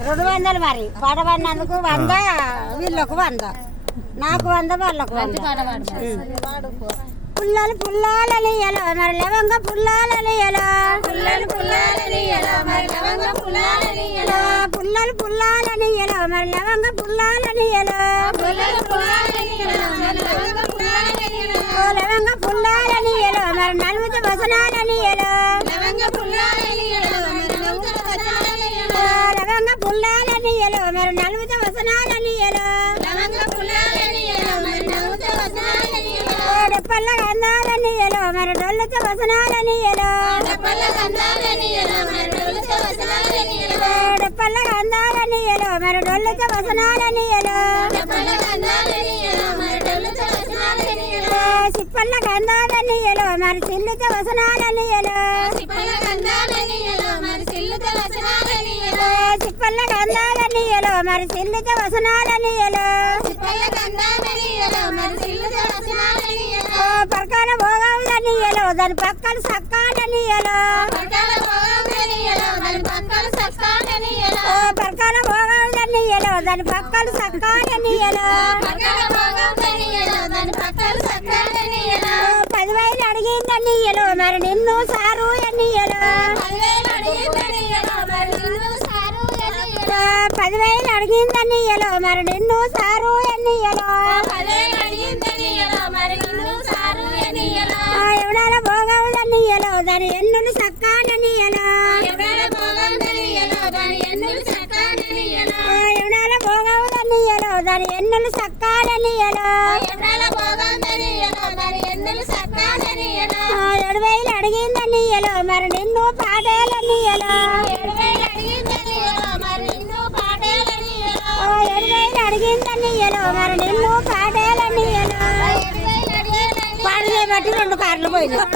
200 మరి పాట పాడినందుకు 100, వీళ్ళకు 100, నాకు 100, వాళ్ళకు 100. పుల్లలు పుల్లాలనియలో మరి లవంగ పుల్లాలనియలో, పుల్లలు పుల్లాలనియలో మరి లవంగ పుల్లాలనియలో, పుల్లలు పుల్లాలనియలో మరి లవంగ పుల్లాలనియలో, పుల్లలు పుల్లాలనియలో మరి లవంగ పుల్లాలనియలో, లవంగ పుల్లాలనియలో మరి నలుగుత వసనాలనియలో, లవంగ పుల్లాలనియలో మరి నలుగుత వసనాలనియలో, లవంగ పుల్లాలనియలో మరి నలుగుత వసనాలనియలో, లవంగ పుల్లాలనియలో మరి నలుగుత వసనాలనియలో, డప్పల్ల గంధాలనియలో మరి డొల్లుత వసనాలనియలో, డప్పల్ల గంధాలనియలో మరి డొల్లుత వసనాలనియలో, డప్పల్ల గంధాలనియలో మరి డొల్లుత వసనాలనియలో, డప్పల్ల గంధాలనియలో మరి డొల్లుత వసనాలనియలో, సిప్పల్ల గంధాలనియలో మరి సిల్లుత వసనాలనియలో, సిప్పల్ల గంధాలనియలో మరి సిల్లుత వసనాలనియలో, సిప్పల్ల గంధాలనియలో మరి సిల్లుత వసనాలనియలో, సిప్పల్ల గంధాలనియలో మరి సిల్లుత వసనాలనియలో, పరకాల భోగందనియలో దాని పక్కన సక్కాడనియలో, పరకాల భోగందనియలో దాని పక్కన సక్కాడనియలో, పరకాల భోగందనియలో దాని పక్కన సక్కాడనియలో, పరకాల భోగందనియలో దాని పక్కన సక్కాడనియలో, 10,000 అడిగిందనియలో మరి నిన్ను సారు అనియలో, 10,000 అడిగిందనియలో మరి నిన్ను సారు అనియలో, 10,000 అడిగిందనియలో మరి నిన్ను సారు అనియలో, 10,000 అడిగిందనియలో మరి నిన్ను సారు అనియలో, ఎవడాల భోగందనియలో దాని ఎన్నులు సక్కాడనియలో, ఎవడాల భోగందనియలో దాని ఎన్నులు సక్కాడనియలో, ఎవడాల భోగందనియలో దాని ఎన్నులు సక్కాడనియలో, ఎవడాల భోగందనియలో దాని ఎన్నులు సక్కాడనియలో, 7,000 అడిగిందనియలో మరి నిన్ను పాటేలనియలో, 7,000 అడిగిందనియలో మరి నిన్ను పాటేలనియలో, 7,000 అడిగిందనియలో మరి నిన్ను పాటేలనియలో, పాటలే బట్టి 2 కార్లు పోయినాయి.